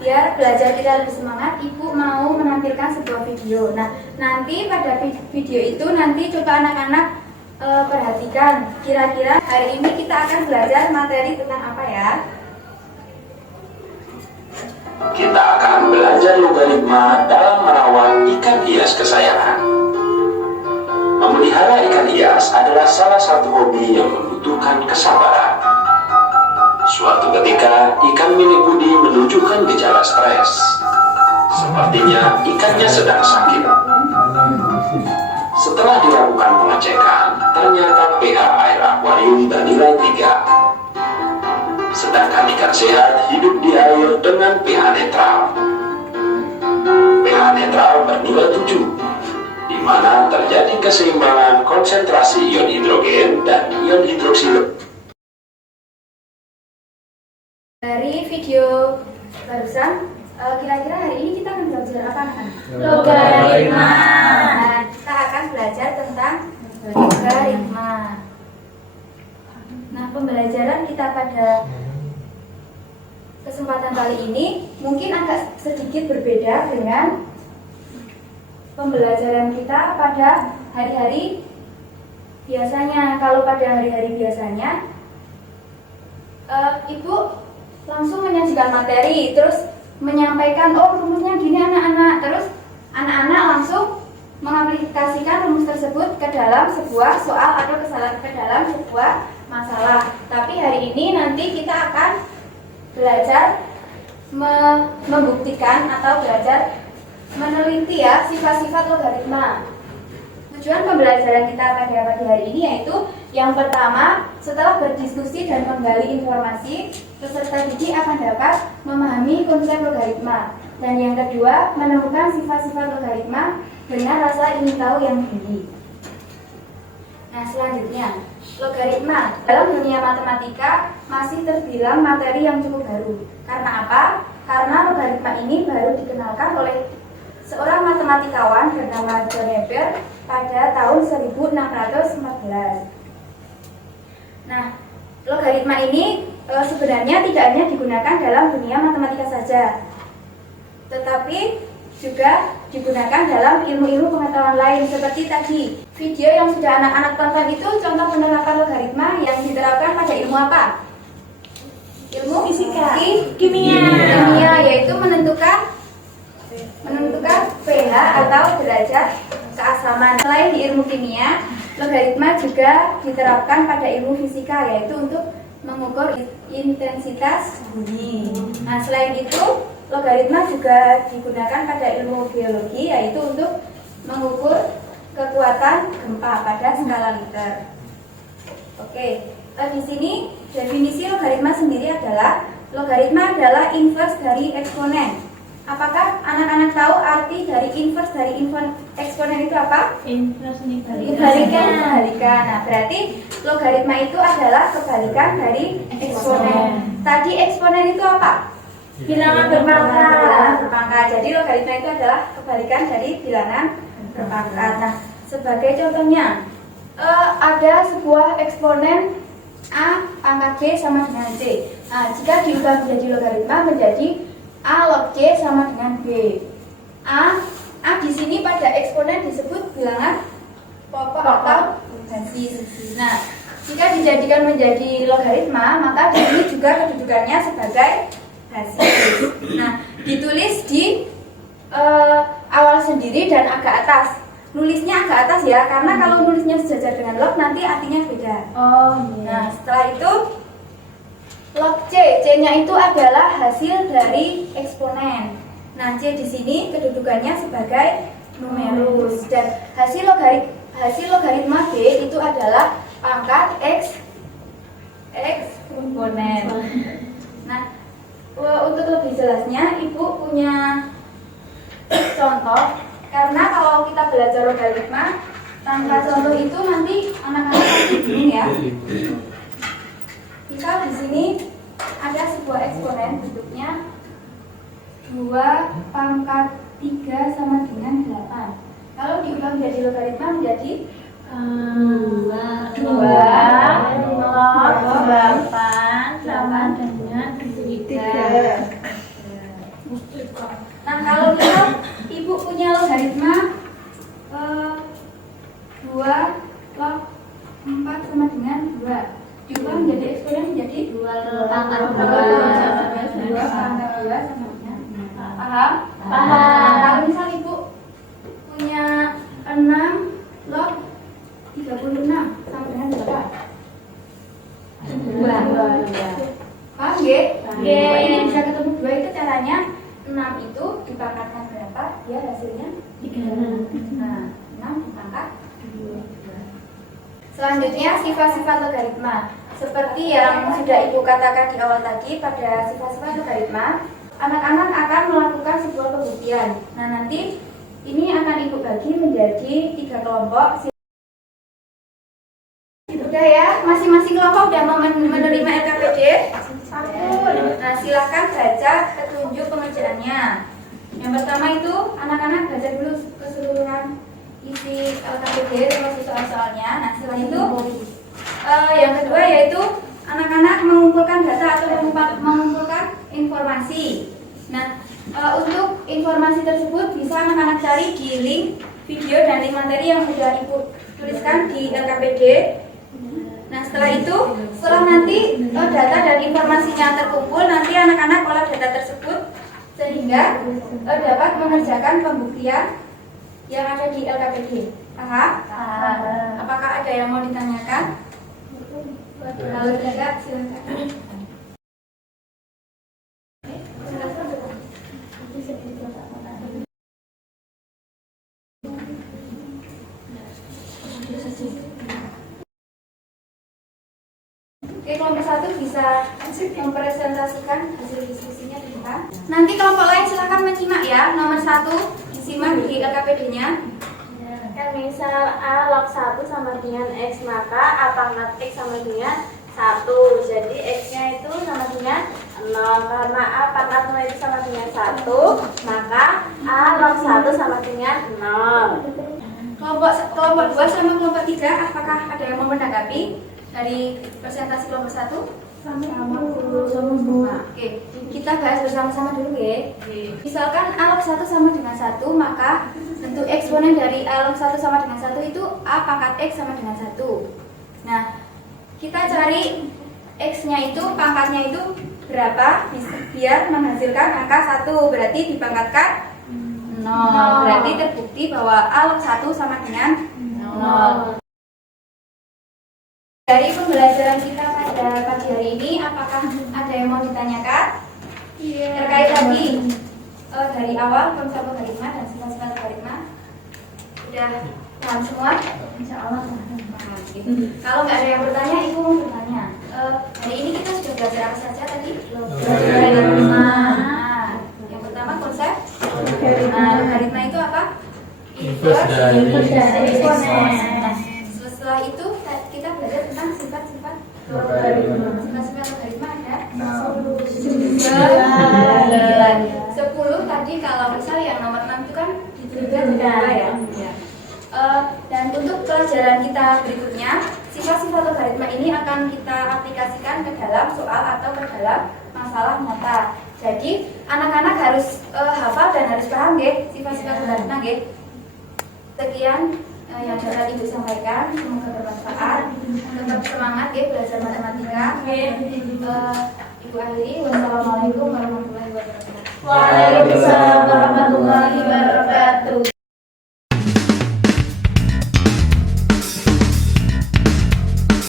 biar belajar kita lebih semangat, Ibu mau menampilkan sebuah video. Nah, nanti pada video itu nanti coba anak-anak perhatikan kira-kira hari ini kita akan belajar materi tentang apa ya? Kita akan belajar logaritma dalam merawat ikan hias kesayangan. Memelihara ikan hias adalah salah satu hobi yang membutuhkan kesabaran. Suatu ketika, ikan milik Budi menunjukkan gejala stres. Sepertinya ikannya sedang sakit. Setelah dilakukan pengecekan, ternyata pH air akuarium bernilai 3. Sedangkan ikan sehat hidup di air dengan pH netral. pH netral bernilai 7, di mana terjadi keseimbangan konsentrasi ion hidrogen dan ion hidroksida. Dari video barusan, kira-kira hari ini kita akan belajar apa kan? Logaritma. Nah, kita akan belajar tentang logaritma. Nah, pembelajaran kita pada kesempatan kali ini mungkin agak sedikit berbeda dengan pembelajaran kita pada hari-hari biasanya. Kalau pada hari-hari biasanya, Ibu langsung menyajikan materi, terus menyampaikan, oh rumusnya gini anak-anak, terus anak-anak langsung mengaplikasikan rumus tersebut ke dalam sebuah soal atau ke dalam sebuah masalah. Tapi hari ini nanti kita akan belajar membuktikan atau belajar meneliti ya sifat-sifat logaritma. Tujuan pembelajaran kita pada pagi hari ini yaitu yang pertama, setelah berdiskusi dan menggali informasi, peserta didik akan dapat memahami konsep logaritma. Dan yang kedua, menemukan sifat-sifat logaritma dengan rasa ingin tahu yang tinggi. Nah, selanjutnya, logaritma dalam dunia matematika masih terbilang materi yang cukup baru. Karena apa? Karena logaritma ini baru dikenalkan oleh seorang matematikawan bernama John Napier pada tahun 1614. Nah, logaritma ini sebenarnya tidak hanya digunakan dalam dunia matematika saja, tetapi juga digunakan dalam ilmu-ilmu pengetahuan lain seperti tadi. Video yang sudah anak-anak tonton itu contoh penerapan logaritma yang diterapkan pada ilmu apa? Ilmu fisika, kimia, yaitu menentukan pH atau derajat keasaman. Selain di ilmu kimia, logaritma juga diterapkan pada ilmu fisika, yaitu untuk mengukur intensitas bumi. Nah, selain itu, logaritma juga digunakan pada ilmu geologi, yaitu untuk mengukur kekuatan gempa pada skala liter. Oke, di sini definisi logaritma sendiri adalah logaritma adalah inverse dari eksponen. Apakah anak-anak tahu arti dari inverse dari eksponen itu apa? Inverse Kebalikan. Nah, berarti logaritma itu adalah kebalikan dari eksponen. Tadi eksponen itu apa? Bilangan berpangkat. Jadi logaritma itu adalah kebalikan dari bilangan berpangkat. Nah, sebagai contohnya, ada sebuah eksponen A pangkat B sama dengan C. Nah, jika diubah menjadi logaritma menjadi A log C sama dengan B. A di sini pada eksponen disebut bilangan pokok atau basis. Nah, jika dijadikan menjadi logaritma, maka di sini juga kedudukannya sebagai basis. Nah, ditulis di awal sendiri dan agak atas. Nulisnya agak atas ya, karena kalau nulisnya sejajar dengan log nanti artinya beda. Oh iya. Nah, setelah itu log C-nya itu adalah hasil dari eksponen. Nah, C di sini kedudukannya sebagai numerus dan hasil logaritma B itu adalah pangkat eksponen. Nah, untuk lebih jelasnya Ibu punya contoh, karena kalau kita belajar logaritma tanpa contoh itu nanti anak-anak pasti bingung ya. Misal di sini ada sebuah eksponen bentuknya 2 pangkat 3 sama dengan 8. Kalau diubah menjadi logaritma menjadi 2 log 8 dengan 3. sama dengan 6. Paham? Paham. Kalau misal Ibu punya 6 log 36 sama dengan berapa? 2. Paham nggih? Nggih. Kalau ini bisa ketemu 2 itu caranya 6 itu dipangkatkan berapa? Dia hasilnya 3. Nah, 6 dipangkat 2. Selanjutnya sifat-sifat logaritma. Seperti yang sudah Ibu katakan di awal tadi, pada sifat-sifat logaritma, anak-anak akan melakukan sebuah pembuktian. Nah, nanti ini akan Ibu bagi menjadi 3 kelompok. Udah ya, masing-masing kelompok udah menerima LKPD? Nah, silakan baca petunjuk pengerjaannya. Yang pertama itu anak-anak baca dulu keseluruhan isi LKPD termasuk soal-soalnya. Nah, setelah itu yang kedua yaitu anak-anak mengumpulkan data atau mengumpulkan informasi. Nah, untuk informasi tersebut bisa anak-anak cari di link video dan link materi yang sudah Ibu tuliskan di LKPD. Nah, setelah nanti data dan informasinya terkumpul, nanti anak-anak olah data tersebut sehingga dapat mengerjakan pembuktian yang ada di LKPD. Paham? Apakah ada yang mau ditanyakan? Kalau tidak, silakan. Oke, kelompok 1 bisa mempresentasikan hasil diskusinya di depan. Nanti kelompok lain silakan menyimak ya. Nomor 1 disimak di LKPD-nya. Kan misal A log 1 sama dengan X, maka A pangkat X sama dengan 1. Jadi X-nya itu sama dengan 0. Karena A pangkat 0 itu sama dengan 1, maka A log 1 sama dengan 0. Kelompok 2 sama kelompok 3, apakah ada yang mau menanggapi dari presentasi kelompok 1? Sama. Oke, kita bahas bersama-sama dulu ya. Misalkan A log 1 sama dengan 1, maka bentuk eksponen dari A log 1 sama dengan 1 itu A pangkat X sama dengan 1. Nah, kita cari X-nya itu, pangkatnya itu berapa biar menghasilkan angka 1. Berarti dipangkatkan 0. Berarti terbukti bahwa A log 1 sama dengan 0. Dari pembelajaran kita pada pagi hari ini, apakah ada yang mau ditanyakan? Terkait tadi dari awal konsep logaritma dan sifat-sifat logaritma udah paham semua? Insya Allah paham. Kalau nggak ada yang bertanya, Ibu mau bertanya. Hari ini kita sudah belajar apa saja tadi? Logaritma. Yang pertama konsep logaritma itu apa? Inverse dari eksponen. Nah, setelah itu kita belajar tentang sifat-sifat logaritma. Sifat-sifat logaritma ada 10 tadi. Kalau misal yang nomor 6 itu kan dituliskan ya. Dan untuk pelajaran kita berikutnya, sifat-sifat logaritma ini akan kita aplikasikan ke dalam soal atau ke dalam masalah nyata. Jadi anak-anak harus hafal dan harus paham nggih sifat-sifat logaritma nggih. Sekian yang dapat Ibu sampaikan, semoga bermanfaat. Tetap semangat ya belajar matematika. Ibu akhiri, wassalamualaikum warahmatullahi wabarakatuh. Waalaikumsalam.